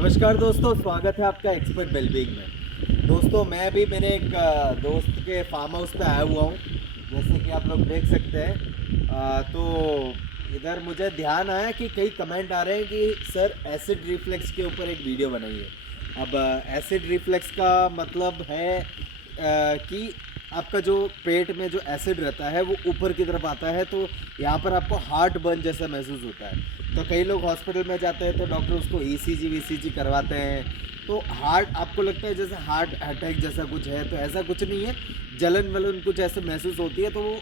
नमस्कार दोस्तों, स्वागत है आपका एक्सपर्ट वेलबींग में। दोस्तों, मैं अभी मेरे एक दोस्त के फार्म हाउस पे आया हुआ हूँ। जैसे कि आप लोग देख सकते हैं। तो इधर मुझे ध्यान आया कि कई कमेंट आ रहे हैं कि सर एसिड रिफ्लेक्स के ऊपर एक वीडियो बनाइए। अब एसिड रिफ्लेक्स का मतलब है कि आपका जो पेट में जो एसिड रहता है वो ऊपर की तरफ आता है, तो यहाँ पर आपको हार्ट बर्न जैसा महसूस होता है। तो कई लोग हॉस्पिटल में जाते हैं तो डॉक्टर उसको ईसीजी वीसीजी करवाते हैं, तो हार्ट आपको लगता है जैसे हार्ट अटैक जैसा कुछ है, तो ऐसा कुछ नहीं है। जलन वलन कुछ ऐसे महसूस होती है तो वो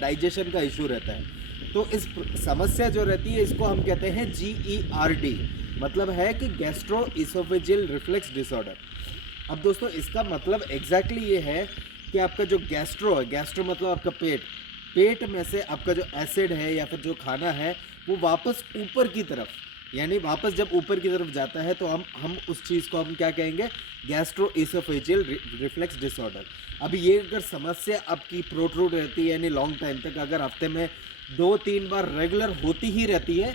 डाइजेशन का इशू रहता है। तो इस समस्या जो रहती है इसको हम कहते हैं GERD, मतलब है कि गैस्ट्रो इसोफेजियल रिफ्लेक्स डिसऑर्डर। अब दोस्तों, इसका मतलब एग्जैक्टली ये है कि आपका जो गैस्ट्रो है, गैस्ट्रो मतलब आपका पेट में से आपका जो एसिड है या फिर जो खाना है वो वापस ऊपर की तरफ, यानी वापस जब ऊपर की तरफ जाता है तो हम उस चीज़ को हम क्या कहेंगे, गैस्ट्रो इसोफेजियल रिफ्लेक्स डिसऑर्डर। अभी ये अगर समस्या आपकी प्रोट्रूड रहती है, यानी लॉन्ग टाइम तक, अगर हफ्ते में 2-3 बार रेगुलर होती ही रहती है,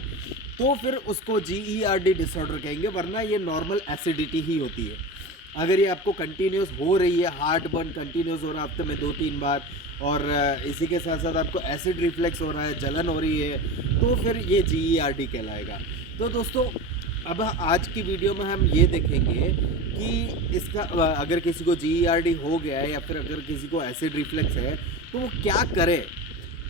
तो फिर उसको GERD डिसऑर्डर कहेंगे, वरना ये नॉर्मल एसिडिटी ही होती है। अगर ये आपको कंटिन्यूस हो रही है, हार्ट बर्न कंटिन्यूस हो रहा है हफ्ते में 2-3 बार, और इसी के साथ साथ आपको एसिड रिफ्लेक्स हो रहा है, जलन हो रही है, तो फिर ये GERD कहलाएगा। तो दोस्तों, अब आज की वीडियो में हम ये देखेंगे कि इसका अगर किसी को GERD हो गया है या फिर अगर किसी को एसिड रिफ्लेक्स है तो वो क्या करे,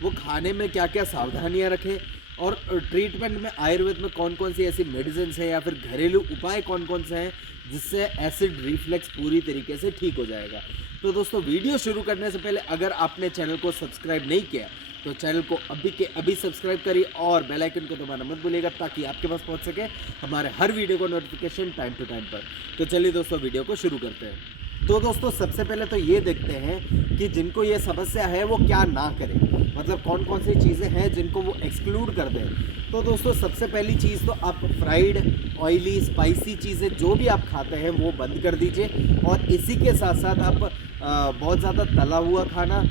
वो खाने में क्या क्या सावधानियां रखें, और ट्रीटमेंट में आयुर्वेद में कौन कौन सी ऐसी मेडिसिन है या फिर घरेलू उपाय कौन कौन से हैं जिससे एसिड रिफ्लेक्स पूरी तरीके से ठीक हो जाएगा। तो दोस्तों, वीडियो शुरू करने से पहले अगर आपने चैनल को सब्सक्राइब नहीं किया तो चैनल को अभी के अभी सब्सक्राइब करिए और बेल आइकन को दबाना मत भूलिएगा, ताकि आपके पास पहुंच सके हमारे हर वीडियो को नोटिफिकेशन टाइम टू टाइम पर। तो चलिए दोस्तों, वीडियो को शुरू करते हैं। तो दोस्तों, सबसे पहले तो ये देखते हैं कि जिनको ये समस्या है वो क्या ना करें, मतलब कौन कौन सी चीज़ें हैं जिनको वो एक्सक्लूड कर दें। तो दोस्तों, सबसे पहली चीज़ तो आप फ्राइड, ऑयली, स्पाइसी चीज़ें जो भी आप खाते हैं वो बंद कर दीजिए, और इसी के साथ साथ आप बहुत ज़्यादा तला हुआ खाना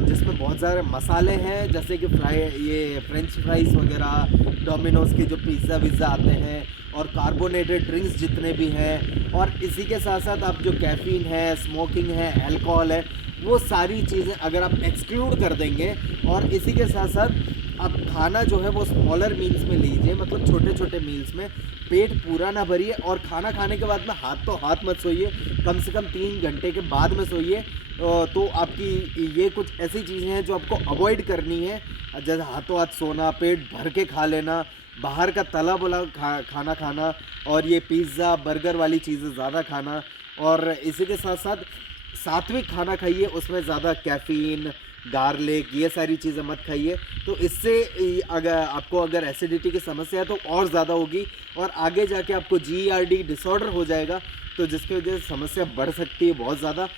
जिसमें बहुत सारे मसाले हैं, जैसे कि ये फ्रेंच फ्राइज़ वगैरह, डोमिनोज़ के जो पिज़्ज़ा विज़्ज़ा आते हैं, और कार्बोनेटेड ड्रिंक्स जितने भी हैं, और इसी के साथ साथ आप जो कैफ़ीन है, स्मोकिंग है, अल्कोहल है, वो सारी चीज़ें अगर आप एक्सक्लूड कर देंगे, और इसी के साथ साथ आप खाना जो है वो स्मॉलर मील्स में लीजिए, मतलब छोटे छोटे मील्स में, पेट पूरा ना भरिए, और खाना खाने के बाद में हाथ मत सोइए, कम से कम 3 घंटे के बाद में सोइए। तो आपकी ये कुछ ऐसी चीज़ें हैं जो आपको अवॉइड करनी है, जैसे हाथों हाथ सोना, पेट भर के खा लेना, बाहर का तला बोला खाना खाना, और ये पिज़्ज़ा बर्गर वाली चीज़ें ज़्यादा खाना, और इसी के साथ साथ सात्विक खाना खाइए, उसमें ज़्यादा कैफ़ीन, गार्लिक, ये सारी चीज़ें मत खाइए। तो इससे अगर एसिडिटी की समस्या है तो और ज़्यादा होगी, और आगे जाके आपको GERD डिसऑर्डर हो जाएगा, तो जिसकी वजह से समस्या बढ़ सकती है बहुत ज़्यादा,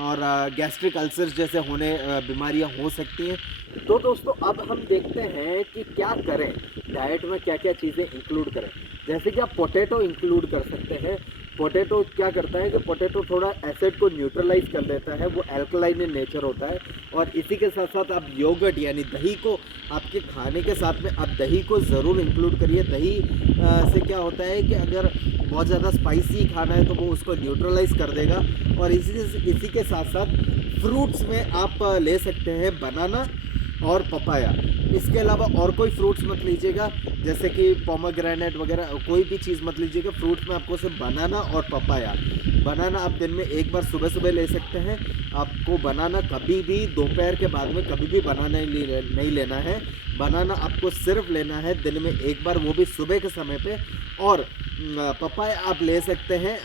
और गैस्ट्रिक अल्सर्स जैसे बीमारियां हो सकती हैं। तो दोस्तों, अब हम देखते हैं कि क्या करें, डाइट में क्या क्या चीज़ें इंक्लूड करें। जैसे कि आप पोटैटो इंक्लूड कर सकते हैं। पोटैटो क्या करता है कि पोटैटो थोड़ा एसिड को न्यूट्रलाइज कर देता है, वो अल्कलाइन इन नेचर होता है, और इसी के साथ साथ आप योगर्ट यानी दही को आपके खाने के साथ में आप दही को ज़रूर इंक्लूड करिए। दही से क्या होता है कि अगर बहुत ज़्यादा स्पाइसी खाना है तो वो उसको न्यूट्रलाइज कर देगा, और इसी के साथ साथ फ्रूट्स में आप ले सकते हैं बनाना और पपाया। इसके अलावा और कोई फ्रूट्स मत लीजिएगा, जैसे कि पोमेग्रेनेट वगैरह कोई भी चीज़ मत लीजिएगा। फ्रूट्स में आपको सिर्फ बनाना और पपाया। बनाना आप दिन में एक बार सुबह सुबह ले सकते हैं। आपको बनाना कभी भी दोपहर के बाद में कभी भी बनाना नहीं लेना है। बनाना आपको सिर्फ लेना है दिन में एक बार, वो भी सुबह के समय पे, और पपाया आप ले सकते हैं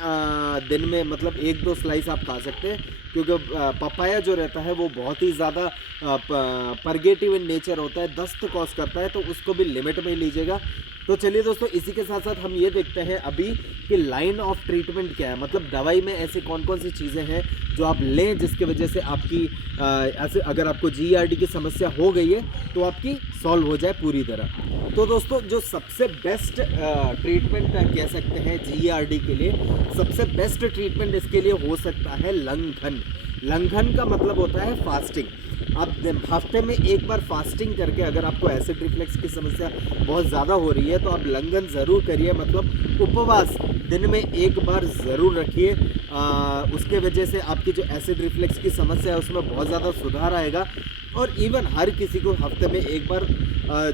दिन में, मतलब 1-2 स्लाइस आप खा सकते हैं, क्योंकि पपाया जो रहता है वो बहुत ही ज़्यादा परगेटिव इन नेचर होता है, दस्त कॉज करता है, तो उसको भी लिमिट में ही लीजिएगा। तो चलिए दोस्तों, इसी के साथ साथ हम ये देखते हैं अभी कि लाइन ऑफ ट्रीटमेंट क्या है, मतलब दवाई में ऐसी कौन कौन सी चीज़ें हैं जो आप लें जिसकी वजह से आपकी ऐसे अगर आपको GERD की समस्या हो गई है तो आपकी सॉल्व हो जाए पूरी तरह। तो दोस्तों, जो सबसे बेस्ट ट्रीटमेंट कह सकते हैं GERD के लिए, सबसे बेस्ट ट्रीटमेंट इसके लिए हो सकता है लंघन। लंघन का मतलब होता है फास्टिंग। आप हफ्ते में एक बार फास्टिंग करके, अगर आपको एसिड रिफ्लेक्स की समस्या बहुत ज़्यादा हो रही है तो आप लंघन ज़रूर करिए, मतलब उपवास दिन में एक बार ज़रूर रखिए। उसके वजह से आपकी जो एसिड रिफ्लेक्स की समस्या है उसमें बहुत ज़्यादा सुधार आएगा। और इवन हर किसी को हफ्ते में एक बार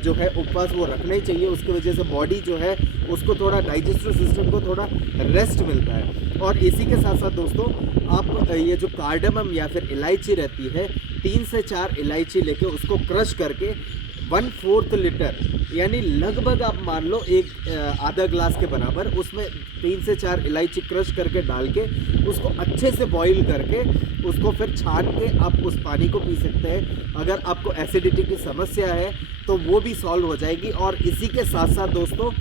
जो है उपवास वो रखना ही चाहिए। उसकी वजह से बॉडी जो है उसको थोड़ा डाइजेस्टिव सिस्टम को थोड़ा रेस्ट मिलता है। और इसी के साथ साथ दोस्तों आप ये जो कार्डमम या फिर इलायची रहती है, 3 से 4 इलायची लेके उसको क्रश करके 1/4 लीटर यानी लगभग आप मान लो एक आधा ग्लास के बराबर उसमें 3 से 4 इलायची क्रश करके डाल के उसको अच्छे से बॉईल करके उसको फिर छान के आप उस पानी को पी सकते हैं। अगर आपको एसिडिटी की समस्या है तो वो भी सॉल्व हो जाएगी। और इसी के साथ साथ दोस्तों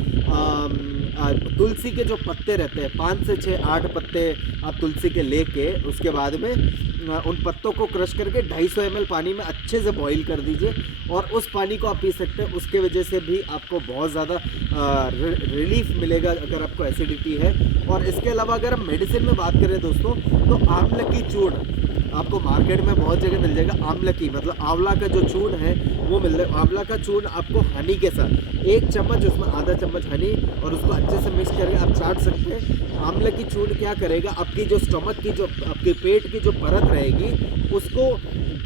तुलसी के जो पत्ते रहते हैं 5 से 6 8 पत्ते आप तुलसी के लेके उसके बाद में उन पत्तों को क्रश करके 250 ml पानी में अच्छे से बॉईल कर दीजिए और उस पानी को आप पी सकते हैं। उसके वजह से भी आपको बहुत ज़्यादा रिलीफ मिलेगा अगर आपको एसिडिटी है। और इसके अलावा अगर हम मेडिसिन में बात करें दोस्तों तो आंवले की चूर्ण आपको मार्केट में बहुत जगह मिल जाएगा। आंवला की मतलब आंवला का जो चूर्ण है वो मिल रहा है। आंवला का चूर्ण आपको हनी के साथ 1 चम्मच उसमें आधा चम्मच हनी और उसको अच्छे से मिक्स करके आप चाट सकते हैं। आंवले की चूर्ण क्या करेगा, आपकी जो स्टमक की जो आपके पेट की जो परत रहेगी उसको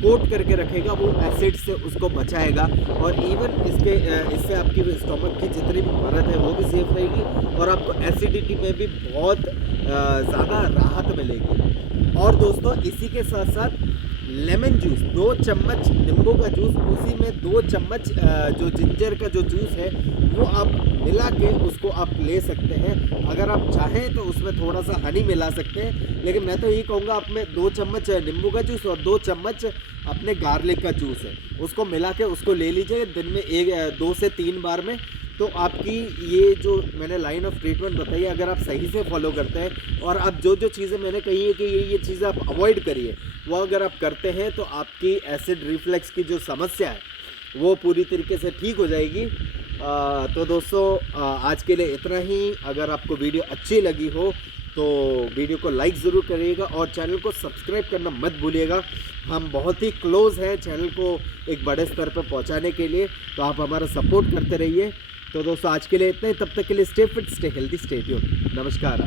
कोट करके रखेगा, वो एसिड से उसको बचाएगा। और इवन इससे आपकी स्टमक की जितनी भी परत है वो भी सेफ रहेगी और आपको एसिडिटी में भी बहुत ज़्यादा राहत मिलेगी। और दोस्तों इसी के साथ साथ लेमन जूस 2 चम्मच नींबू का जूस, उसी में 2 चम्मच जो जिंजर का जो जूस है वो आप मिला के उसको आप ले सकते हैं। अगर आप चाहें तो उसमें थोड़ा सा हनी मिला सकते हैं, लेकिन मैं तो यही कहूँगा आप में 2 चम्मच नींबू का जूस और 2 चम्मच अपने गार्लिक का जूस है उसको मिला के उसको ले लीजिए दिन में 2 से 3 बार में। तो आपकी ये जो मैंने लाइन ऑफ ट्रीटमेंट बताई है अगर आप सही से फॉलो करते हैं और आप जो जो चीज़ें मैंने कही है कि ये चीज़ें आप अवॉइड करिए वो अगर आप करते हैं तो आपकी एसिड रिफ्लेक्स की जो समस्या है वो पूरी तरीके से ठीक हो जाएगी। तो दोस्तों आज के लिए इतना ही। अगर आपको वीडियो अच्छी लगी हो तो वीडियो को लाइक ज़रूर करिएगा और चैनल को सब्सक्राइब करना मत भूलिएगा। हम बहुत ही क्लोज़ हैं चैनल को एक बड़े स्तर पर पहुंचाने के लिए, तो आप हमारा सपोर्ट करते रहिए। तो दोस्तों आज के लिए इतना ही, तब तक के लिए stay fit, stay healthy, stay tuned. नमस्कार।